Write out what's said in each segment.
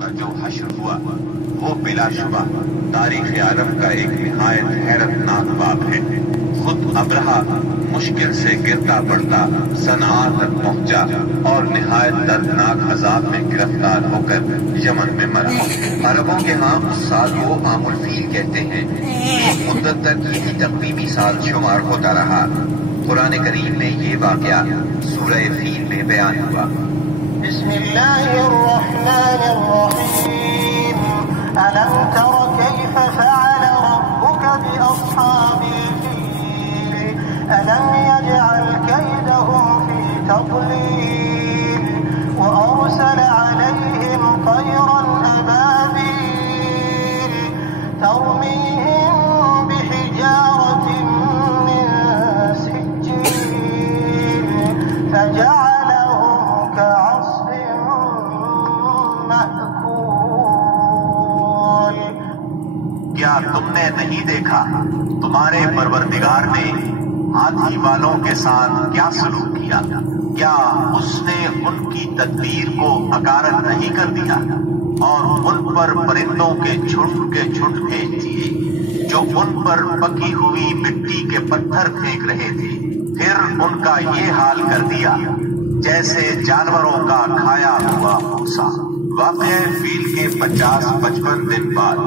کا جو حشر ہوا وہ بلا شبہ تاریخ عالم کا ایک نہایت حیرت ناک باب ہے۔ خود ابرہہ مشکل سے گرتا پڑتا صنعاء تک پہنچا اور نہایت دردناک عذاب میں گرفتار ہو کر یمن میں مرا۔ عربوں کے ہاں اس سال کو عام الفیل کہتے ہیں۔ اس مدت تک یہی تقویمی سال شمار ہوتا رہا۔ قرآن کریم میں یہ واقعہ سورہ فیل میں بیان ہوا۔ بسم اللہ الرحمن الرحیم ألم تر كيف فعل ربك بأصحاب الفيل ألم يجعل كيدهم في تضليل وأرسل عليهم طيرا أبابيل ترميهم بحجارة من سجيل فجعلهم كعصف مأكول۔ کیا تم نے نہیں دیکھا تمہارے پروردگار نے ہاتھی والوں کے ساتھ کیا سلوک کیا؟ کیا اس نے ان کی تدبیر کو اکارت نہیں کر دیا اور ان پر پرندوں کے جھنڈ بھیج دیے جو ان پر پکی ہوئی مٹی کے پتھر پھینک رہے تھے؟ پھر ان کا یہ حال کر دیا جیسے جانوروں کا کھایا ہوا بھوسا۔ واقعہ فیل کے 50-55 دن بعد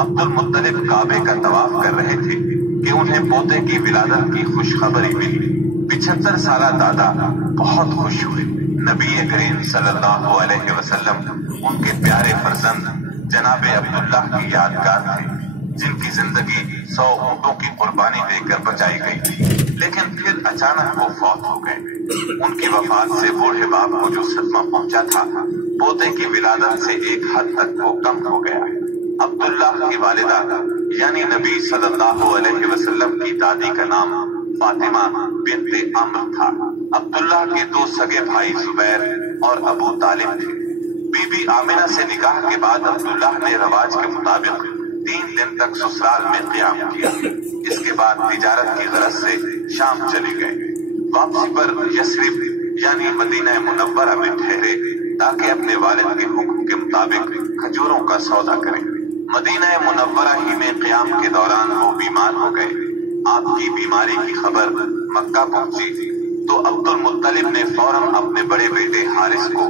عبد المطلب کعبے کا طواف کر رہے تھے کہ انہیں پوتے کی ولادت کی خوشخبری ملی۔ 75 سالہ دادا بہت خوش ہوئے۔ نبی کریم صلی اللہ علیہ وسلم ان کے پیارے فرزند جناب عبداللہ کی یادگار تھے جن کی زندگی 100 اونٹوں کی قربانی دے کر بچائی گئی تھی، لیکن پھر اچانک وہ فوت ہو گئے۔ ان کی وفات سے بوڑھے باپ کو جو صدمہ پہنچا تھا پوتے کی ولادت سے ایک حد تک وہ کم ہو گیا۔ عبداللہ کی والدہ یعنی نبی صلی اللہ علیہ وسلم کی دادی کا نام فاطمہ بنت عمرو تھا۔ عبداللہ کے 2 سگے بھائی زبیر اور ابو طالب تھے۔ بی بی آمنہ سے نکاح کے بعد عبداللہ نے رواج کے مطابق 3 دن تک سسرال میں قیام کیا۔ اس کے بعد تجارت کی غرض سے شام چلے گئے۔ واپسی پر یثرب یعنی مدینہ منورہ میں ٹھہرے تاکہ اپنے والد کے حکم کے مطابق کھجوروں کا سودا کریں۔ مدینہ منورہ ہی میں قیام کے دوران وہ بیمار ہو گئے۔ آپ کی بیماری کی خبر مکہ پہنچی تو عبد المطلب نے فوراً اپنے بڑے بیٹے حارث کو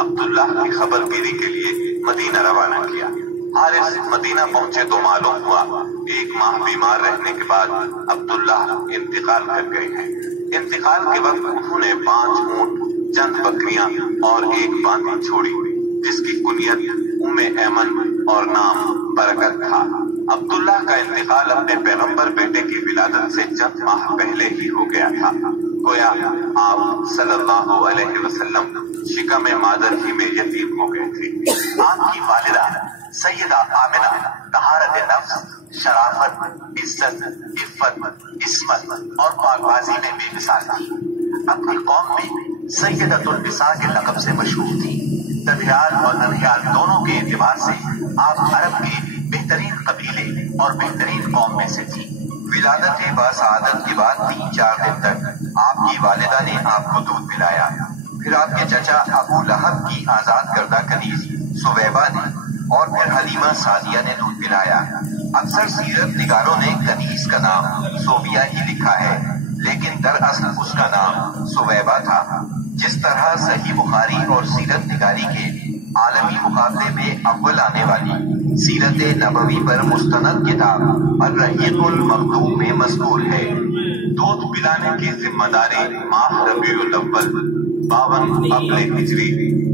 عبداللہ کی خبر گیری کے لیے مدینہ روانہ کیا۔ حارث مدینہ پہنچے تو معلوم ہوا 1 ماہ بیمار رہنے کے بعد عبداللہ انتقال کر گئے ہیں۔ انتقال کے وقت انہوں نے 5 اونٹ، چند بکریاں اور 1 باندی چھوڑی جس کی کنیت ام ایمن اور نام برکت تھا۔ عبداللہ کا انتقال اپنے پیغمبر بیٹے کی ولادت سے چند ماہ پہلے ہی ہو گیا تھا۔ گویا آپ صلی اللہ علیہ وسلم شکم مادر ہی میں یتیم ہو گئے تھے۔ آپ کی والدہ سیدہ آمنہ طہارت نفس، شرافت، عزت، عفت، عصمت اور پاکبازی میں بے مثال تھی۔ اپنی قوم میں سیدۃ النساء کے لقب سے مشہور تھی۔ ددھیال اور ننھیال دونوں کے اعتبار سے آپ عرب کے بہترین قبیلے اور بہترین قوم میں سے تھی۔ ولادت باسعادت کے بعد 3-4 دن تک آپ کی والدہ نے آپ کو دودھ پلایا۔ پھر آپ کے چچا ابو لہب کی آزاد کردہ کنیز سویبہ نے اور پھر حلیمہ سعدیہ نے دودھ پلایا۔ اکثر سیرت نگاروں نے کنیز کا نام صوبیہ ہی لکھا ہے، لیکن دراصل اس کا نام سویبہ تھا۔ جس طرح صحیح بخاری اور سیرت نگاری کے عالمی مقابلے میں اول آنے والی سیرت نبوی پر مستند کتاب الرحیق المختوم میں مذکور ہے، دودھ پلانے کی ذمہ داری ماہ ربیع الاول 52 قبل ہجری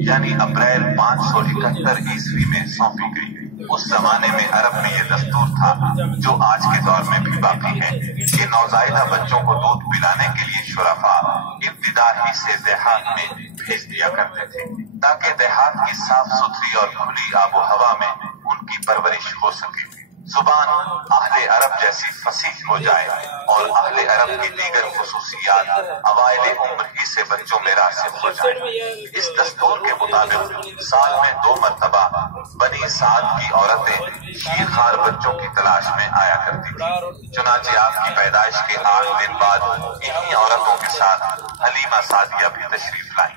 یعنی اپریل 571 عیسوی میں سونپی گئی۔ اس زمانے میں عرب میں یہ دستور تھا جو آج کے دور میں بھی باقی ہے کہ نوزائیدہ بچوں کو دودھ پلانے کے لیے شرفاء ابتدا ہی سے دیہات میں بھیج دیا کرتے تھے تاکہ دیہات کی صاف ستھری اور کھلی آب و ہوا میں ان کی پرورش ہو سکے، زبان اہل عرب جیسی فصیح ہو جائے اور اہل عرب کی دیگر خصوصیات اوائل عمر ہی سے بچوں میں راسخ ہو جائیں۔ اس دستور کے مطابق سال میں 2 مرتبہ بنی سعد کی عورتیں شیرخوار بچوں کی تلاش میں آیا کرتی تھیں۔ چنانچہ آپ کی پیدائش کے 8 دن بعد انہی عورتوں کے ساتھ حلیمہ سعدیہ بھی تشریف لائیں۔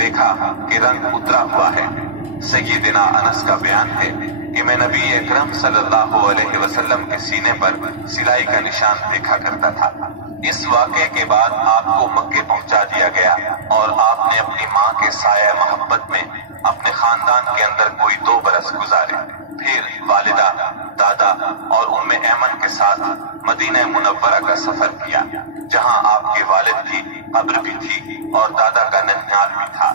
دیکھا کہ رنگ اترا ہوا ہے۔ سیدنا انس کا بیان ہے کہ میں نبی اکرم صلی اللہ علیہ وسلم کے سینے پر سلائی کا نشان دیکھا کرتا تھا۔ اس واقعے کے بعد آپ کو مکے پہنچا دیا گیا اور آپ نے اپنی ماں کے سایہ محبت میں اپنے خاندان کے اندر کوئی 2 برس گزارے۔ پھر والدہ، دادا اور ام ایمن کے ساتھ مدینہ منورہ کا سفر کیا، جہاں آپ کے والد کی قبر بھی تھی اور دادا کا ننھیال بھی تھا۔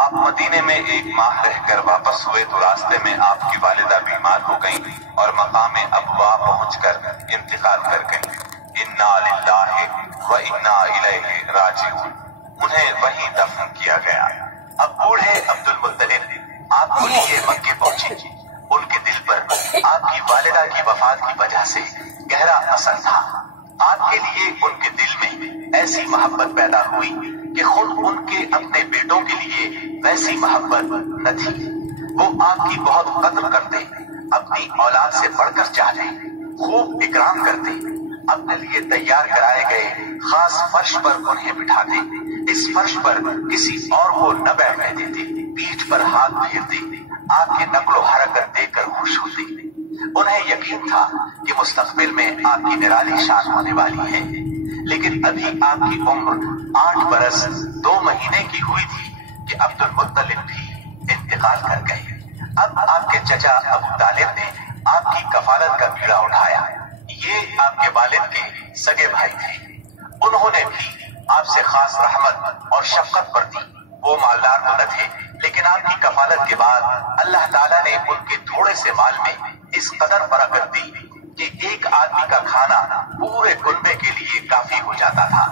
آپ مدینے میں 1 ماہ رہ کر واپس ہوئے تو راستے میں آپ کی والدہ بیمار ہو گئیں اور مقام ابوا پہنچ کر انتقال کر گئیں۔ انا للہ و انا الیہ راجعون۔ انہیں وہیں دفن کیا گیا۔ اب بوڑھے عبد المطلب آپ کے لیے مکے پہنچے۔ ان کے دل پر آپ کی والدہ کی وفات کی وجہ سے گہرا اثر تھا۔ آپ کے لیے ان کے دل میں ایسی محبت پیدا ہوئی کہ خود ان کے اپنے بیٹوں کے لیے ویسی محبت نہ تھی۔ وہ آپ کی بہت قدر کرتے، اپنی اولاد سے بڑھ کر چاہتے، خوب اکرام کرتے، اپنے لیے تیار کرائے گئے خاص فرش پر انہیں بٹھاتے، اس فرش پر کسی اور کو نہ بیٹھنے دیتے، پیٹھ پر ہاتھ پھیرتے، آپ کی نقل و حرکت دیکھ کر خوش ہوتے۔ انہیں یقین تھا کہ مستقبل میں آپ کی نرالی شان ہونے والی ہے، لیکن ابھی آپ کی عمر 8 برس 2 مہینے کی ہوئی تھی کہ عبد المطلب بھی انتقال کر گئے۔ اب آپ کے چچا ابو طالب نے آپ کی کفالت کا بیڑا اٹھایا۔ یہ آپ کے والد کے سگے بھائی تھے۔ انہوں نے بھی آپ سے خاص رحمت اور شفقت برتی۔ وہ مالدار تو نہ تھے، لیکن آپ کی کفالت کے بعد اللہ تعالیٰ نے ان کے تھوڑے سے مال میں اس قدر برکت دی کہ ایک آدمی کا کھانا پورے کنبے کے لیے کافی ہو جاتا تھا۔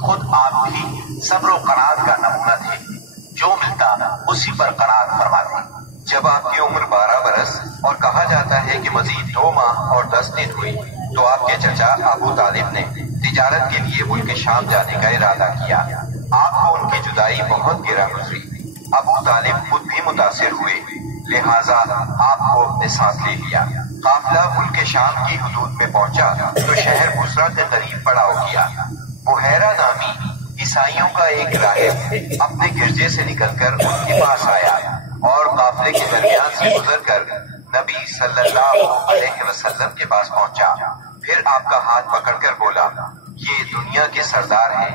خود آپ بھی صبر و قناعت کا نمونہ تھے، جو ملتا اسی پر قناعت فرماتے۔ جب آپ کی عمر 12 برس اور کہا جاتا ہے کہ مزید 2 ماہ اور 10 دن ہوئی تو آپ کے چچا ابو طالب نے تجارت کے لیے ملک شام جانے کا ارادہ کیا۔ آپ کو ان کی جدائی بہت گرا گزری۔ ابو طالب خود بھی متاثر ہوئے، لہٰذا آپ کو اپنے ساتھ لے لیا۔ قافلہ ملک شام کی حدود میں پہنچا تو شہر بصرہ کے قریب پڑاؤ کیا۔ بحیرہ نامی عیسائیوں کا ایک راہب اپنے گرجے سے نکل کر ان کے پاس آیا اور قافلے کے درمیان سے گزر کر نبی صلی اللہ علیہ وسلم کے پاس پہنچا۔ پھر آپ کا ہاتھ پکڑ کر بولا، یہ دنیا کے سردار ہیں،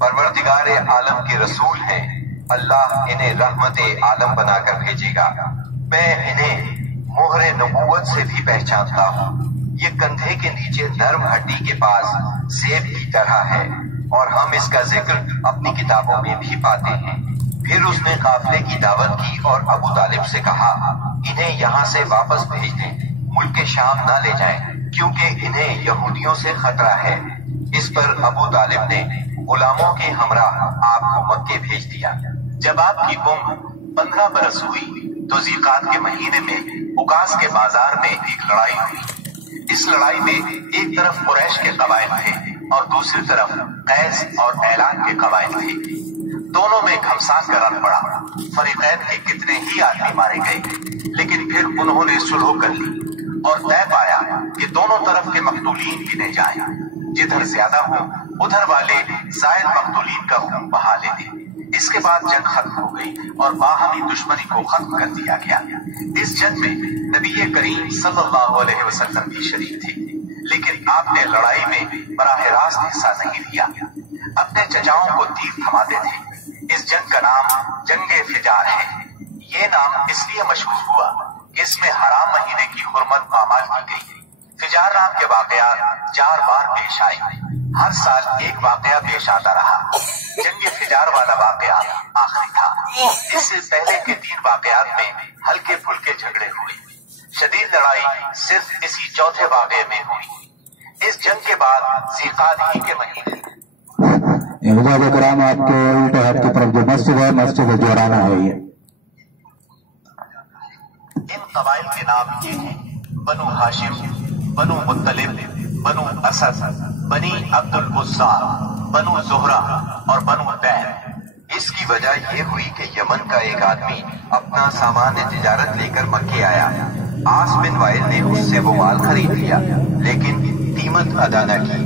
پروردگار عالم کے رسول ہیں، اللہ انہیں رحمت عالم بنا کر بھیجے گا۔ میں انہیں مہر نبوت سے بھی پہچانتا ہوں۔ یہ کندھے کے نیچے نرم ہڈی کے پاس سیب کی طرح ہے اور ہم اس کا ذکر اپنی کتابوں میں بھی پاتے ہیں۔ پھر اس نے قافلے کی دعوت کی اور ابو طالب سے کہا، انہیں یہاں سے واپس بھیج دیں، ملک شام نہ لے جائیں، کیونکہ انہیں یہودیوں سے خطرہ ہے۔ اس پر ابو طالب نے غلاموں کے ہمراہ آپ کو مکے بھیج دیا۔ جب آپ کی عمر 15 برس ہوئی تو ذیقعد کے مہینے میں اکاس کے بازار میں ایک لڑائی ہوئی۔ اس لڑائی میں ایک طرف قریش کے قبائل تھے اور دوسری طرف قیس اور اعلان کے قبائل تھے۔ دونوں میں گھمسان کا رن پڑا۔ فریقین کے کتنے ہی آدمی مارے گئے، لیکن پھر انہوں نے صلح کر لی اور طے پایا کہ دونوں طرف کے مقتولین گنے جائیں۔ جدھر زیادہ ہو ادھر والے زائد مقتولین کا خون بہا لیتے۔ اس کے بعد جنگ ختم ہو گئی اور باہمی دشمنی کو ختم کر دیا گیا۔ اس جنگ میں نبی کریم صلی اللہ علیہ وسلم بھی شریک تھے، لیکن آپ نے لڑائی میں براہ راست حصہ نہیں لیا، اپنے چچاؤں کو تیر تھماتے تھے۔ اس جنگ کا نام جنگ فجار ہے۔ یہ نام اس لیے مشہور ہوا کہ اس میں حرام مہینے کی حرمت پامال کی گئی۔ فجار نام کے واقعات 4 بار پیش آئے، ہر سال ایک واقعہ پیش آتا رہا۔ جنگ فجار والا واقعہ آخری تھا۔ اس سے پہلے کے 3 واقعات میں ہلکے پھلکے جھگڑے ہوئے، شدید لڑائی صرف اسی چوتھے واقعے میں ہوئی۔ اس جنگ کے بعد ذیقعد ہی کے مہینے حضرات کرام، آپ کے الٹے ہاتھ کی طرف جو مسجد ہے، مسجد جورانا ہے۔ یہ ان قبائل کے نام یہ ہیں: بنو ہاشم، بنو مطلب، بنو اسد، بنی عبد العزیٰ، بنو زہرہ اور بنو تیم۔ اس کی وجہ یہ ہوئی کہ یمن کا ایک آدمی اپنا سامان تجارت لے کر مکے آیا۔ عاص بن وائل نے اس سے وہ مال خرید لیا، لیکن قیمت ادا نہ کی۔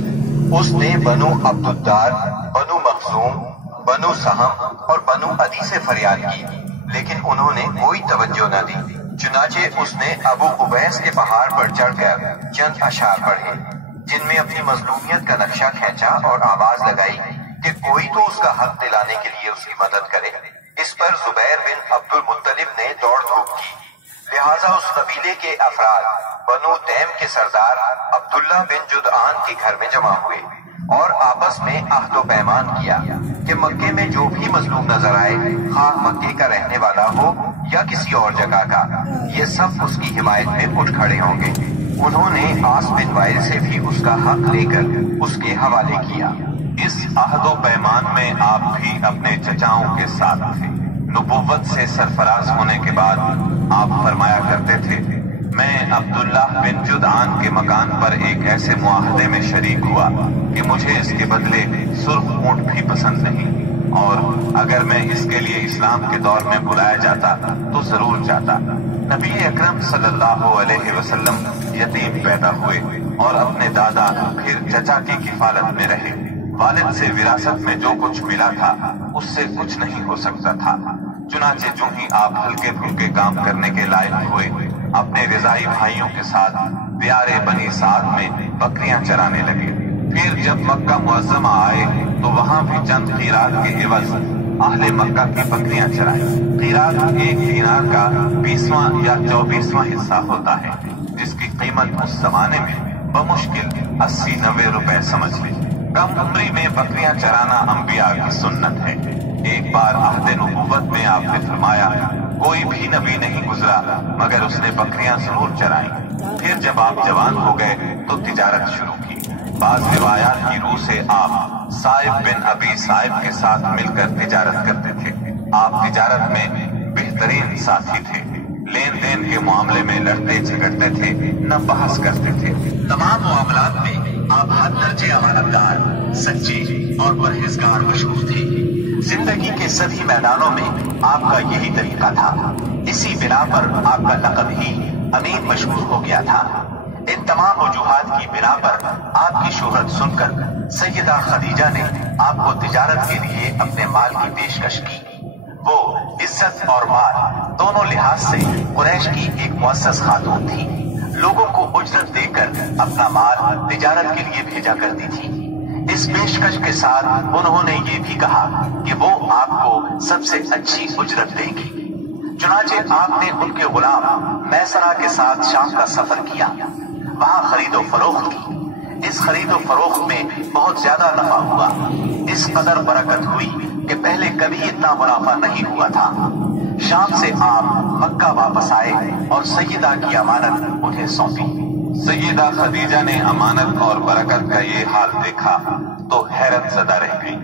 اس نے بنو عبد الدار، بنو مخزوم، بنو سہم اور بنو عدی سے فریاد کی، لیکن انہوں نے کوئی توجہ نہ دی۔ چنانچہ اس نے ابو قبیس کے پہاڑ پر چڑھ کر چند اشعار پڑھے، جن میں اپنی مظلومیت کا نقشہ کھینچا اور آواز لگائی کہ کوئی تو اس کا حق دلانے کے لیے اس کی مدد کرے۔ اس پر زبیر بن عبد المطلب نے دوڑ دھوپ کی، لہٰذا اس قبیلے کے افراد بنو تیم کے سردار عبداللہ بن جدعان کے گھر میں جمع ہوئے اور آپس میں عہد و پیمان کیا کہ مکے میں جو بھی مظلوم نظر آئے، خواہ مکے کا رہنے والا ہو یا کسی اور جگہ کا، یہ سب اس کی حمایت میں اٹھ کھڑے ہوں گے۔ انہوں نے عاص بن وائل سے بھی اس کا حق لے کر اس کے حوالے کیا۔ اس عہد و پیمان میں آپ بھی اپنے چچاؤں کے ساتھ تھے۔ نبوت سے سرفراز ہونے کے بعد آپ فرمایا کرتے تھے، میں عبداللہ بن جدعان کے مکان پر ایک ایسے معاہدے میں شریک ہوا کہ مجھے اس کے بدلے سرخ اونٹ بھی پسند نہیں، اور اگر میں اس کے لیے اسلام کے دور میں بلایا جاتا تو ضرور جاتا۔ نبی اکرم صلی اللہ علیہ وسلم یتیم پیدا ہوئے اور اپنے دادا پھر چچا کی کفالت میں رہے۔ والد سے وراثت میں جو کچھ ملا تھا اس سے کچھ نہیں ہو سکتا تھا، چنانچہ جو ہی آپ ہلکے پھلکے کام کرنے کے لائق ہوئے، اپنے رضائی بھائیوں کے ساتھ دیار بنی سعد میں بکریاں چرانے لگے۔ پھر جب مکہ معظمہ آئے تو وہاں بھی چند قیراط کے عوض اہل مکہ کی بکریاں چرائیں۔ قیراط ایک دینار کا 20واں یا 24واں حصہ ہوتا ہے، جس کی قیمت اس زمانے میں بمشکل 80-90 روپے سمجھ لیں۔ کم عمری میں بکریاں چرانا انبیاء کی سنت ہے۔ ایک بار عہد نبوت میں آپ نے فرمایا، کوئی بھی نبی نہیں گزرا مگر اس نے بکریاں ضرور چرائیں۔ پھر جب آپ جوان ہو گئے تو تجارت شروع کی۔ بعض روایات کی روح سے آپ صائب بن ابی صائب کے ساتھ مل کر تجارت کرتے تھے۔ آپ تجارت میں بہترین ساتھی تھے، لین دین کے معاملے میں لڑتے جھگڑتے تھے، نہ بحث کرتے تھے۔ تمام معاملات میں آپ ہر درجے امانتدار، سچے اور پرہیزگار مشہور تھے۔ زندگی کے سبھی میدانوں میں آپ کا یہی طریقہ تھا، اسی بنا پر آپ کا لقب ہی امین مشہور ہو گیا تھا۔ ان تمام وجوہات کی بنا پر آپ کی شہرت سن کر سیدہ خدیجہ نے آپ کو تجارت کے لیے اپنے مال کی پیشکش کی۔ وہ عزت اور مال دونوں لحاظ سے قریش کی ایک معزز خاتون تھی، لوگوں کو اجرت دے کر اپنا مال تجارت کے لیے بھیجا کرتی تھی۔ اس پیشکش کے ساتھ انہوں نے یہ بھی کہا کہ وہ آپ کو سب سے اچھی اجرت دے گی۔ چنانچہ آپ نے ان کے غلام میسرہ کے ساتھ شام کا سفر کیا، وہاں خرید و فروخت کی۔ اس خرید و فروخت میں بہت زیادہ نفع ہوا، اس قدر برکت ہوئی کہ پہلے کبھی اتنا منافع نہیں ہوا تھا۔ شام سے آپ مکہ واپس آئے اور سیدہ کی امانت انہیں سونپی۔ سیدہ خدیجہ نے امانت اور برکت کا یہ حال دیکھا تو حیرت زدہ رہ گئی۔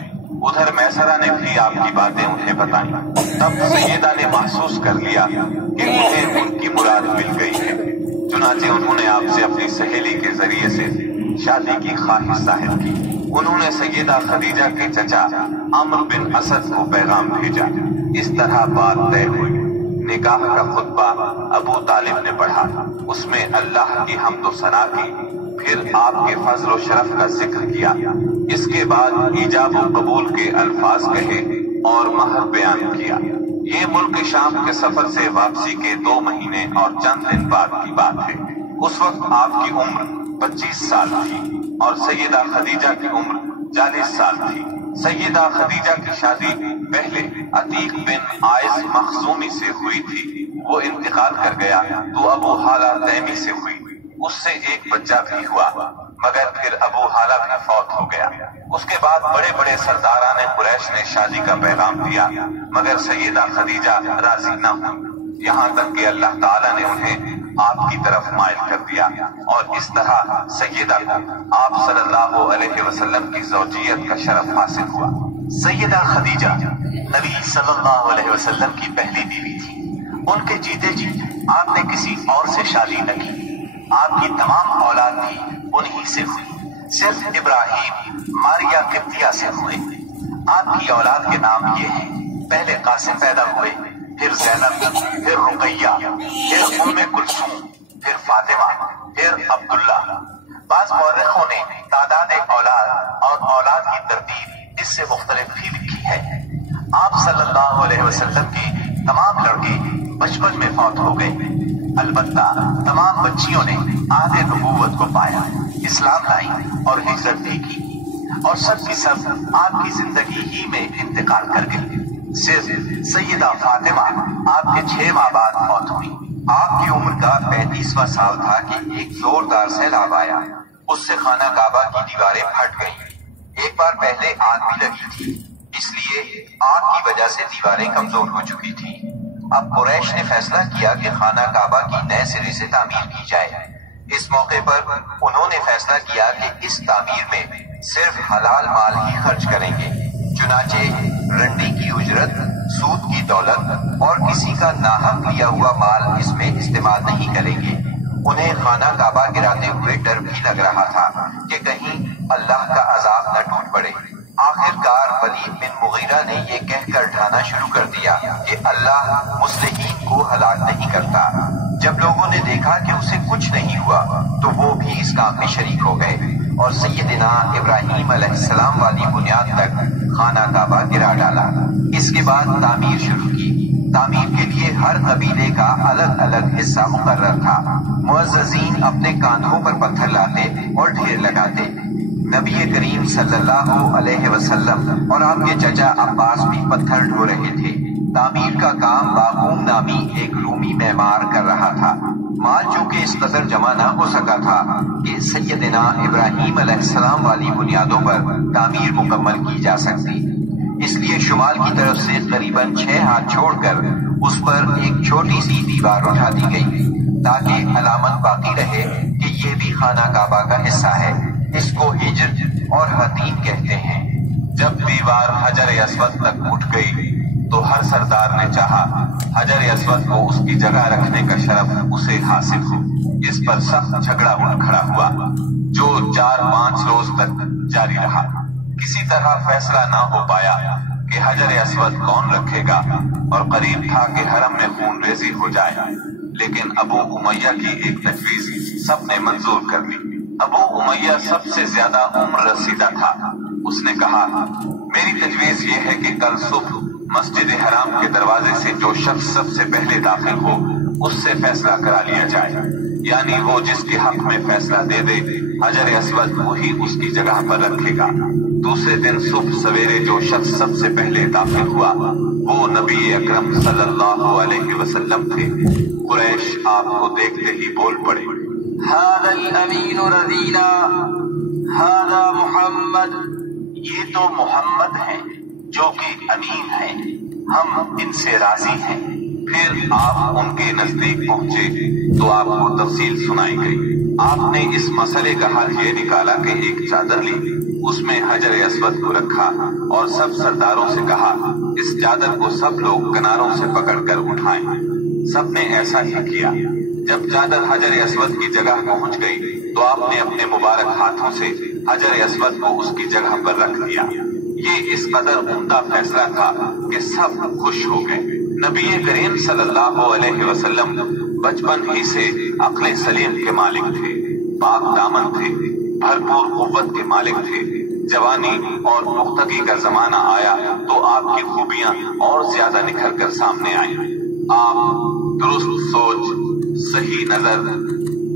ادھر میسرہ نے بھی آپ کی باتیں انہیں بتائیں۔ تب سیدہ نے محسوس کر لیا کہ انہیں ان کی مراد مل گئی ہے، چنانچہ انہوں نے آپ سے اپنی سہیلی کے ذریعے سے شادی کی خواہش ظاہر کی۔ انہوں نے سیدہ خدیجہ کے چچا عمرو بن اسد کو پیغام بھیجا۔ اس طرح بات طے ہوئی۔ نکاح کا خطبہ ابو طالب نے پڑھا، اس میں اللہ کی حمد و ثنا کی، پھر آپ کے فضل و شرف کا ذکر کیا۔ اس کے بعد ایجاب و قبول کے الفاظ کہے اور مہر بیان کیا۔ یہ ملک شام کے سفر سے واپسی کے 2 مہینے اور چند دن بعد کی بات ہے۔ اس وقت آپ کی عمر 25 سال تھی اور سیدہ خدیجہ کی عمر 40 سال تھی۔ سیدہ خدیجہ کی شادی پہلے عتیق بن عائز مخزومی سے ہوئی تھی، وہ انتقال کر گیا تو ابو حالہ تیمی سے ہوئی، اس سے ایک بچہ بھی ہوا، مگر پھر ابو حالہ بھی فوت ہو گیا۔ اس کے بعد بڑے بڑے سرداران قریش نے شادی کا پیغام دیا، مگر سیدہ خدیجہ راضی نہ ہوئی، یہاں تک کہ اللہ تعالیٰ نے انہیں آپ کی طرف مائل کر دیا، اور اس طرح سیدہ کو آپ صلی اللہ علیہ وسلم کی زوجیت کا شرف حاصل ہوا۔ سیدہ خدیجہ نبی صلی اللہ علیہ وسلم کی پہلی بیوی تھی۔ ان کے جیتے جی آپ نے کسی اور سے شادی نہ کی۔ آپ کی تمام اولاد بھی انہی سے ہوئی، صرف ابراہیم ماریہ قبطیہ سے ہوئے۔ آپ کی اولاد کے نام یہ ہیں، پہلے قاسم پیدا ہوئے، پھر زینب، پھر رقیہ، پھر ام کلثوم، پھر فاطمہ، پھر عبداللہ۔ بعض مورخوں نے تعداد اولاد اور اولاد کی ترتیب اس سے مختلف بھی لکھی ہے۔ البتہ تمام بچیوں نے عہد نبوت کو پایا، اسلام لائی اور ہجرت بھی کی، اور سب کی سب آپ کی زندگی ہی میں انتقال کر گئی۔ صرف سیدہ فاطمہ آپ کے 6 ماہ بعد موت ہوئی۔ آپ کی عمر کا 35واں سال تھا کہ ایک زوردار سیلاب آیا، اس سے خانہ کعبہ کی دیواریں پھٹ گئیں۔ ایک بار پہلے آگ بھی لگی تھی، اس لیے آگ کی وجہ سے دیواریں کمزور ہو چکی تھی۔ اب قریش نے فیصلہ کیا کہ خانہ کعبہ کی نئے سرے سے تعمیر کی جائے۔ اس موقع پر انہوں نے فیصلہ کیا کہ اس تعمیر میں صرف حلال مال ہی خرچ کریں گے، چنانچہ رنڈی کی اجرت، سود کی دولت اور کسی کا ناحق لیا ہوا مال اس میں استعمال نہیں کریں گے۔ انہیں خانہ کعبہ گراتے ہوئے ڈر بھی لگ رہا تھا کہ کہیں اللہ کا عذاب نہ ٹوٹ پڑے۔ آخر کار ولید بن مغیرہ نے یہ کہہ کر ڈھانا شروع کر دیا کہ اللہ مصلحین کو ہلاک نہیں کرتا۔ جب لوگوں نے دیکھا کہ اسے کچھ نہیں ہوا تو وہ بھی اس کام میں شریک ہو گئے اور سیدنا ابراہیم علیہ السلام والی بنیاد تک خانہ کعبہ گرا ڈالا۔ اس کے بعد تعمیر شروع کی۔ تعمیر کے لیے ہر قبیلے کا الگ الگ حصہ مقرر تھا۔ معززین اپنے کاندھوں پر پتھر لاتے اور ڈھیر لگاتے۔ نبی کریم صلی اللہ علیہ وسلم اور آپ کے چچا عباس بھی پتھر ڈھو رہے تھے۔ تعمیر کا کام باقوم نامی ایک رومی معمار کر رہا تھا۔ مال چونکہ اس قدر جمع نہ ہو سکا تھا کہ سیدنا ابراہیم علیہ السلام والی بنیادوں پر تعمیر مکمل کی جا سکتی، اس لیے شمال کی طرف سے قریباً 6 ہاتھ چھوڑ کر اس پر ایک چھوٹی سی دیوار اٹھا دی گئی تاکہ علامت باقی رہے کہ یہ بھی خانہ کعبہ کا حصہ ہے۔ اس کو ہجر اور حتیم کہتے ہیں۔ جب دیوار حجر اسود تک اٹھ گئی تو ہر سردار نے چاہا حجر اسود کو اس کی جگہ رکھنے کا شرف اسے حاصل ہو۔ اس پر سخت جھگڑا اٹھ کھڑا ہوا جو 4-5 روز تک جاری رہا۔ کسی طرح فیصلہ نہ ہو پایا کہ حجر اسود کون رکھے گا، اور قریب تھا کہ حرم میں خون ریزی ہو جائے، لیکن ابو امیہ کی ایک تجویز سب نے منظور کر لی۔ ابو امیہ سب سے زیادہ عمر رسیدہ تھا۔ اس نے کہا، میری تجویز یہ ہے کہ کل صبح مسجد حرام کے دروازے سے جو شخص سب سے پہلے داخل ہو اس سے فیصلہ کرا لیا جائے، یعنی وہ جس کے حق میں فیصلہ دے دے حجر اسود وہی اس کی جگہ پر رکھے گا۔ دوسرے دن صبح سویرے جو شخص سب سے پہلے داخل ہوا وہ نبی اکرم صلی اللہ علیہ وسلم تھے۔ قریش آپ کو دیکھتے ہی بول پڑے، هذا الامین رضینا هذا محمد، یہ تو محمد ہیں جو کہ امین ہیں، ہم ان سے راضی ہیں۔ پھر آپ ان کے نزدیک پہنچے تو آپ کو تفصیل سنائی گئی۔ آپ نے اس مسئلے کا حل یہ نکالا کہ ایک چادر لی، اس میں حجر اسود کو رکھا اور سب سرداروں سے کہا اس چادر کو سب لوگ کناروں سے پکڑ کر اٹھائیں۔ سب نے ایسا ہی کیا۔ جب چادر حجر اسود کی جگہ پہنچ گئی تو آپ نے اپنے مبارک ہاتھوں سے حجر اسود کو اس کی جگہ پر رکھ دیا۔ یہ اس قدر عمدہ فیصلہ تھا کہ سب خوش ہو گئے۔ نبی کریم صلی اللہ علیہ وسلم بچپن ہی سے عقل سلیم کے مالک تھے، پاک دامن تھے، بھرپور قوت کے مالک تھے۔ جوانی اور پختگی کا زمانہ آیا تو آپ کی خوبیاں اور زیادہ نکھر کر سامنے آئیں۔ آپ درست سوچ، صحیح نظر،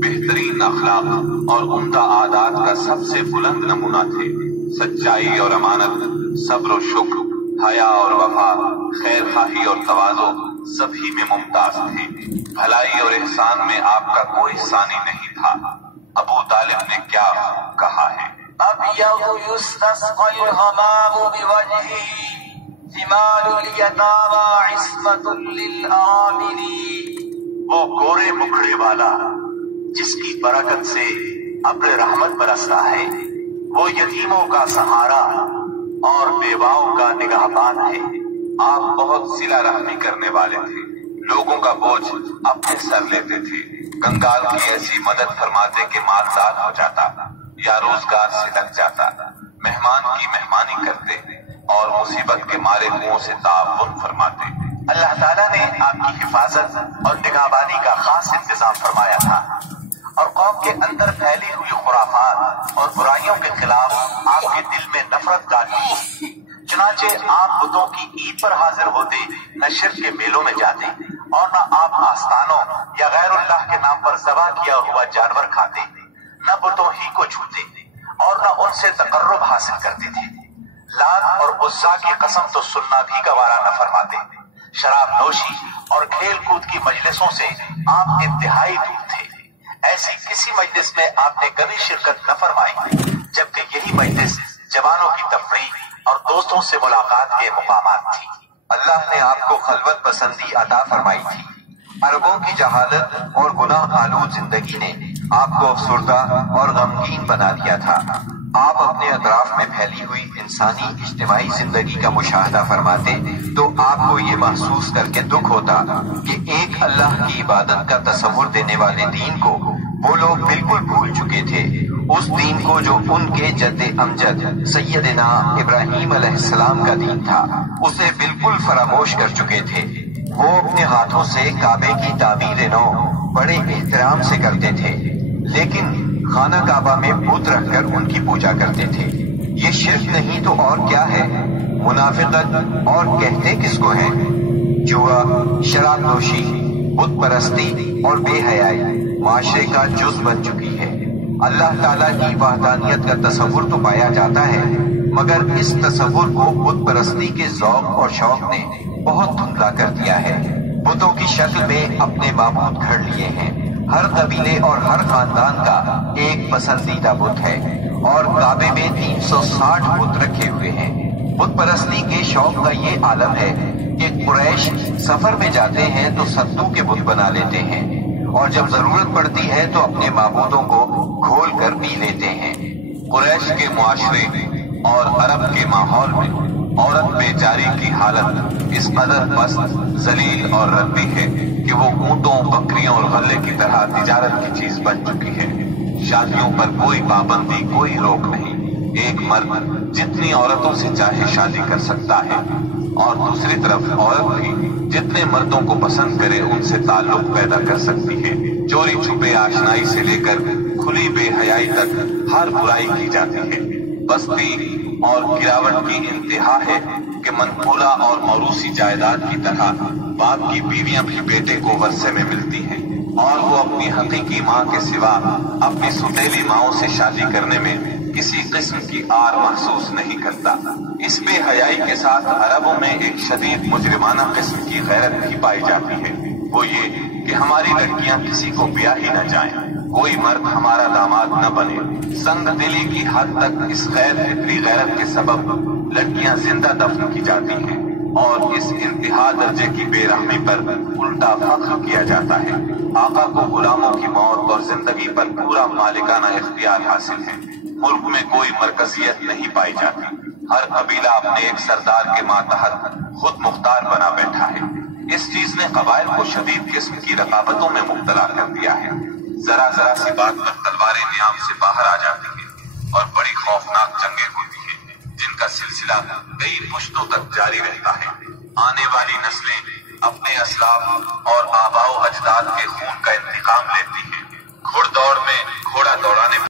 بہترین اخلاق اور عمدہ عادات کا سب سے بلند نمونہ تھے۔ سچائی اور امانت، صبر و شکر، حیا اور وفا، خیر خواہی اور تواضع سبھی میں ممتاز تھے۔ بھلائی اور احسان میں آپ کا کوئی ثانی نہیں تھا۔ ابو طالب نے کیا کہا ہے، ابیض یستسقی الغمام بوجہہ، ثمار الیتامی عصمۃ للآمن۔ وہ گورے مکھڑے والا جس کی برکت سے ابر رحمت برستا ہے، وہ یتیموں کا سہارا اور بیواؤں کا نگہبان ہے۔ آپ بہت صلہ رحمی کرنے والے تھے، لوگوں کا بوجھ اپنے سر لیتے تھے۔ کنگال کی ایسی مدد فرماتے کہ مالدار ہو جاتا یا روزگار سے لگ جاتا، مہمان کی مہمانی کرتے اور مصیبت کے مارے منہوں سے تعاون فرماتے۔ اللہ تعالیٰ نے آپ کی حفاظت اور نگہبانی کا خاص انتظام فرمایا تھا، اور قوم کے اندر پھیلی ہوئی خرافات اور برائیوں کے خلاف آپ کے دل میں نفرت ڈالی۔ چنانچہ آپ بتوں کی عید پر حاضر ہوتے، نہ شرک کے میلوں میں جاتے اور نہ آپ آستانوں یا غیر اللہ کے نام پر ذبح کیا ہوا جانور کھاتے، نہ بتوں ہی کو چھوتے اور نہ ان سے تقرب حاصل کرتے تھے۔ لات اور عزا کی قسم تو سننا بھی گوارا نہ فرماتے۔ شراب نوشی اور کھیل کود کی مجلسوں سے آپ انتہائی دور تھے۔ ایسی کسی مجلس میں آپ نے کبھی شرکت نہ فرمائی، جبکہ یہی مجلس جوانوں کی تفریح اور دوستوں سے ملاقات کے مقامات تھی۔ اللہ نے آپ کو خلوت پسندی عطا فرمائی تھی۔ عربوں کی جہالت اور گناہ آلود زندگی نے آپ کو افسردہ اور غمگین بنا دیا تھا۔ آپ اپنے اطراف میں پھیلی ہوئی انسانی اجتماعی زندگی کا مشاہدہ فرماتے تو آپ کو یہ محسوس کر کے دکھ ہوتا کہ ایک اللہ کی عبادت کا تصور دینے والے دین کو وہ لوگ بالکل بھول چکے تھے۔ اس دین کو جو ان کے جد امجد سیدنا ابراہیم علیہ السلام کا دین تھا، اسے بالکل فراموش کر چکے تھے۔ وہ اپنے ہاتھوں سے کعبے کی تعمیر نو بڑے احترام سے کرتے تھے، لیکن خانہ کعبہ میں بت رکھ کر ان کی پوجا کرتے تھے۔ یہ شرک نہیں تو اور کیا ہے؟ منافقت اور کہتے کس کو ہیں؟ جوا، شراب نوشی، بت پرستی اور بے حیائی معاشرے کا جز بن چکی ہے۔ اللہ تعالیٰ کی وحدانیت کا تصور تو پایا جاتا ہے، مگر اس تصور کو بت پرستی کے ذوق اور شوق نے بہت دھندلا کر دیا ہے۔ بتوں کی شکل میں اپنے معبود گھڑ لیے ہیں۔ ہر قبیلے اور ہر خاندان کا ایک پسندیدہ بت ہے، اور کعبے میں 360 بت رکھے ہوئے ہیں۔ بت پرستی کے شوق کا یہ عالم ہے کہ قریش سفر میں جاتے ہیں تو ستو کے بت بنا لیتے ہیں، اور جب ضرورت پڑتی ہے تو اپنے معبودوں کو کھول کر پی لیتے ہیں۔ قریش کے معاشرے اور عرب کے ماحول میں عورت بیچاری کی حالت اس قدر پست، ذلیل اور ردی ہے کہ وہ اونٹوں، بکریوں اور غلے کی طرح تجارت کی چیز بن چکی ہے۔ شادیوں پر کوئی پابندی، کوئی روک نہیں۔ ایک مرد جتنی عورتوں سے چاہے شادی کر سکتا ہے، اور دوسری طرف عورت بھی جتنے مردوں کو پسند کرے ان سے تعلق پیدا کر سکتی ہے۔ چوری چھپے آشنائی سے لے کر کھلی بے حیائی تک ہر برائی کی جاتی ہے۔ بستی اور گراوٹ کی انتہا ہے کہ منقولہ اور موروثی جائیداد کی طرح باپ کی بیویاں بھی بیٹے کو ورثے میں ملتی ہیں، اور وہ اپنی حقیقی ماں کے سوا اپنی سوتیلی ماؤں سے شادی کرنے میں کسی قسم کی آر محسوس نہیں کرتا۔ اس بے حیائی کے ساتھ عربوں میں ایک شدید مجرمانہ قسم کی غیرت بھی پائی جاتی ہے، وہ یہ کہ ہماری لڑکیاں کسی کو بیاہ ہی نہ جائیں، کوئی مرد ہمارا داماد نہ بنے۔ سنگ دلی کی حد تک اس غیر فطری غیرت کے سبب لڑکیاں زندہ دفن کی جاتی ہیں، اور اس انتہا درجے کی بے رحمی پر الٹا فخر کیا جاتا ہے۔ آقا کو غلاموں کی موت اور زندگی پر پورا مالکانہ اختیار حاصل ہے۔ ملک میں کوئی مرکزیت نہیں پائی جاتی۔ ہر قبیلہ اپنے ایک سردار کے ماتحت خود مختار بنا بیٹھا ہے۔ اس چیز نے قبائل کو شدید قسم کی رقابتوں میں مبتلا کر دیا ہے۔ ذرا ذرا سی بات پر تلواریں نیام سے باہر آ جاتی ہیں، اور بڑی خوفناک جنگیں ہوتی ہیں، جن کا سلسلہ کئی پشتوں تک جاری رہتا ہے۔ آنے والی نسلیں اپنے اسلاف اور آباء و اجداد کے خون کا انتقام لیتی ہیں۔ گھڑ دوڑ میں گھوڑا دوڑانے